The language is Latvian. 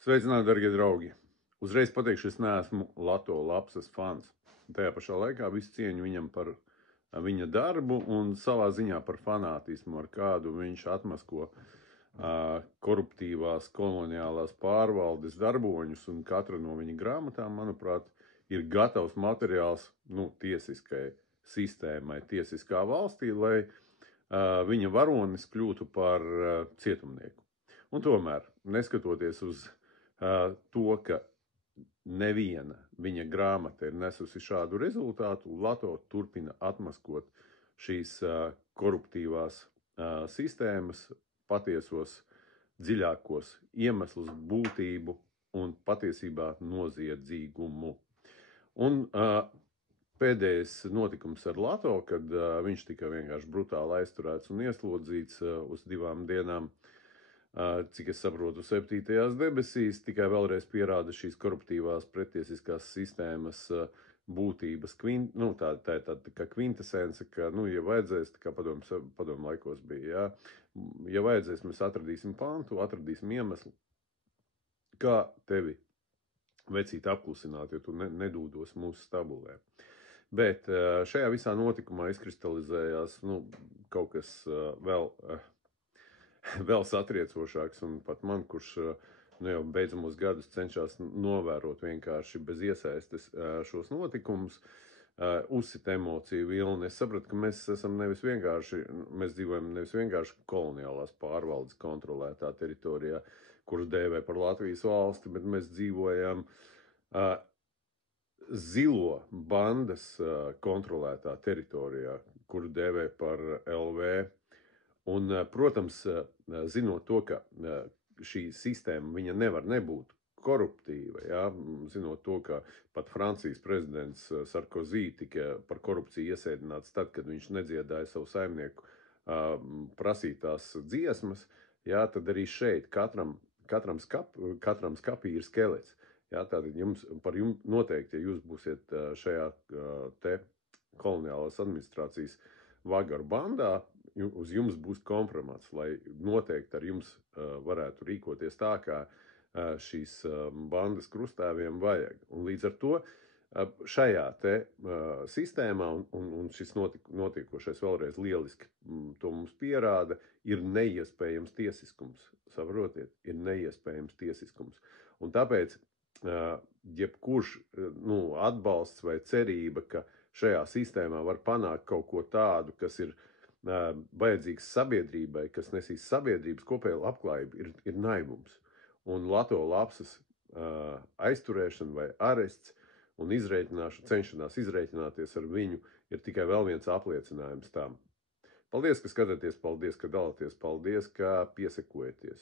Sveicināti, darbie draugi! Uzreiz pateikšu, es neesmu Lato Lapsas fans. Tajā pašā laikā visu cieņu viņam par viņa darbu un savā ziņā par fanātismu, ar kādu viņš atmasko koruptīvās koloniālās pārvaldes darboņus, un katra no viņa grāmatām, manuprāt, ir gatavs materiāls tiesiskai sistēmai, tiesiskā valstī, lai viņa varonis kļūtu par cietumnieku. Un tomēr, neskatoties uz to, ka neviena viņa grāmata ir nesusi šādu rezultātu, Lato turpina atmaskot šīs koruptīvās sistēmas patiesos dziļākos iemeslus, būtību un patiesībā noziedzīgumu. Un pēdējais notikums ar Lato, kad viņš tika vienkārši brutāli aizturēts un ieslodzīts uz 2 dienām, cik es saprotu, 7. debesīs, tikai vēlreiz pierāda šīs koruptīvās pretiesiskās sistēmas būtības, tā ir tāda kā kvintesence, ka, ja vajadzēs, tā kā padomu laikos bija, ja vajadzēs, mēs atradīsim pantu, atradīsim iemeslu, kā tevi vecīt apklusināt, jo tu nedūdos mūsu stabulē. Bet šajā visā notikumā izkristalizējās kaut kas vēl satriecošāks, un pat man, kurš jau beidzamos gadus cenšas novērot vienkārši bez iesaistes šos notikumus, uzsit emociju vilni. Es sapratu, ka mēs dzīvojam nevis vienkārši koloniālās pārvaldes kontrolētā teritorijā, kuras dēvē par Latvijas valsti, bet mēs dzīvojam zilo bandas kontrolētā teritorijā, kuru dēvē par LV. Un, protams, zinot to, ka šī sistēma viņa nevar nebūt koruptīva, zinot to, ka pat Francijas prezidents Sarkozy tika par korupciju iesēdināts tad, kad viņš nedziedāja savu saimnieku prasītās dziesmas, tad arī šeit katram skapī ir skelets. Tātad noteikti, ja jūs būsiet šajā te koloniālās administrācijas vagaru bandā, uz jums būs kompromats, lai noteikti ar jums varētu rīkoties tā, kā šīs bandas krustāviem vajag. Un līdz ar to šajā te sistēmā, un šis notiekošais vēlreiz lieliski to mums pierāda, ir neiespējams tiesiskums. Saprotiet, ir neiespējams tiesiskums. Un tāpēc jebkurš atbalsts vai cerība, ka šajā sistēmā var panākt kaut ko tādu, kas ir vajadzīgs sabiedrībai, kas nesīs sabiedrības kopēju labklājību, ir naivums. Un Lato Lapsas aizturēšana vai arests un cenšanās izrēķināties ar viņu ir tikai vēl viens apliecinājums tam. Paldies, ka skatāties, paldies, ka dalāties, paldies, ka piesekojaties.